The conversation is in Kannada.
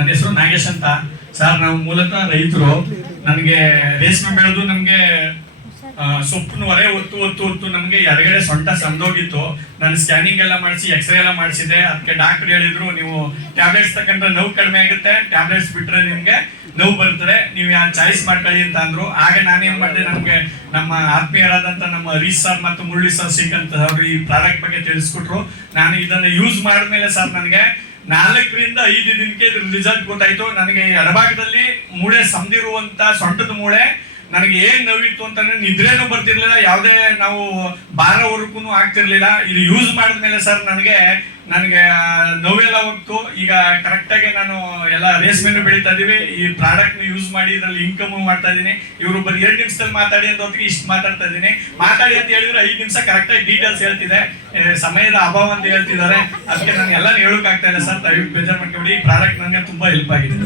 ನನ್ನ ಹೆಸರು ನಾಗೇಶ್ ಅಂತ ಸರ್. ನಾವು ಮೂಲತಃ ರೈತರು. ನನಗೆ ರೇಷ್ಮೆ ಬೆಳೆದು ನಮಗೆ ಸೊಪ್ಪು ಹೊರೆ ಹೊತ್ತು ನಮಗೆ ಎಡಗಡೆ ಸೊಂಟ ಸಂದೋಗಿತ್ತು. ನಾನು ಸ್ಕ್ಯಾನಿಂಗ್ ಎಲ್ಲ ಮಾಡಿಸಿ ಎಕ್ಸ್ರೇ ಎಲ್ಲ ಮಾಡಿಸಿದೆ. ಅದಕ್ಕೆ ಡಾಕ್ಟರ್ ಹೇಳಿದ್ರು, ನೀವು ಟ್ಯಾಬ್ಲೆಟ್ಸ್ ತಗೊಂಡ್ರೆ ನೋವು ಕಡಿಮೆ ಆಗುತ್ತೆ, ಟ್ಯಾಬ್ಲೆಟ್ಸ್ ಬಿಟ್ರೆ ನಿಮ್ಗೆ ನೋವು ಬರ್ತದೆ, ನೀವು ಯಾವ ಚಾಯ್ಸ್ ಮಾಡ್ಕೊಳ್ಳಿ ಅಂತ ಅಂದ್ರು. ಆಗ ನಾನೇನ್ ಮಾಡಿದೆ, ನಮ್ಗೆ ನಮ್ಮ ಆತ್ಮೀಯರಾದಂತ ನಮ್ಮ ಹರೀಶ್ ಸರ್ ಮತ್ತು ಮುರಳಿ ಸರ್ ಶ್ರೀಕಾಂತ್ ಅವರು ಈ ಪ್ರಾಡಕ್ಟ್ ಬಗ್ಗೆ ತಿಳಿಸ್ಕೊಟ್ರು. ನಾನು ಇದನ್ನ ಯೂಸ್ ಮಾಡಿದ್ಮೇಲೆ ಸರ್ ನನಗೆ 4ರಿಂದ 5 ದಿನಕ್ಕೆ ಇದ್ರ ರಿಸಲ್ಟ್ ಗೊತ್ತಾಯ್ತು. ನನಗೆ ಎಡಭಾಗದಲ್ಲಿ ಮೂಳೆ ಸಂದಿರುವಂತ ಸೊಂಟದ ಮೂಳೆ ನನಗೆ ಏನ್ ನೋವಿತ್ತು ಅಂತಂದ್ರೆ ನಿದ್ರೇನು ಬರ್ತಿರ್ಲಿಲ್ಲ, ಯಾವುದೇ ನಾವು ಬಾರವರೆಗೂ ಆಗ್ತಿರ್ಲಿಲ್ಲ. ಇದು ಯೂಸ್ ಮಾಡಿದ್ಮೇಲೆ ಸರ್ ನನಗೆ ನೋವೆಲ್ಲ ಹೋಗ್ತು. ಈಗ ಕರೆಕ್ಟ್ ಆಗಿ ನಾನು ಎಲ್ಲ ರೇಷ್ಮೆನು ಬೆಳೀತಾ ಇದೀವಿ. ಈ ಪ್ರಾಡಕ್ಟ್ ಯೂಸ್ ಮಾಡಿ ಇದರಲ್ಲಿ ಇನ್ಕಮ್ ಮಾಡ್ತಾ ಇದೀನಿ. ಇವರು ಬರೀ 2 ನಿಮಿಷದಲ್ಲಿ ಮಾತಾಡಿ ಅಂತ ಹೊತ್ತಿಗೆ ಇಷ್ಟು ಮಾತಾಡ್ತಾ ಇದ್ದೀನಿ. ಮಾತಾಡಿ ಅಂತ ಹೇಳಿದ್ರೆ 5 ನಿಮಿಷ ಕರೆಕ್ಟ್ ಆಗಿ ಡೀಟೇಲ್ಸ್ ಹೇಳ್ತಿದೆ. ಸಮಯದ ಅಭಾವ ಅಂತ ಹೇಳ್ತಿದ್ದಾರೆ. ಅದಕ್ಕೆ ನಾನು ಎಲ್ಲ ಹೇಳೋಕ್ಕಾಗ್ತಾ ಇಲ್ಲ ಸರ್. ದಯವಿಟ್ಟು ಬೇಜಾರು ಮಾಡ್ಕೊಬೇಡಿ. ಈ ಪ್ರಾಡಕ್ಟ್ ನನಗೆ ತುಂಬಾ ಹೆಲ್ಪ್ ಆಗಿದೆ.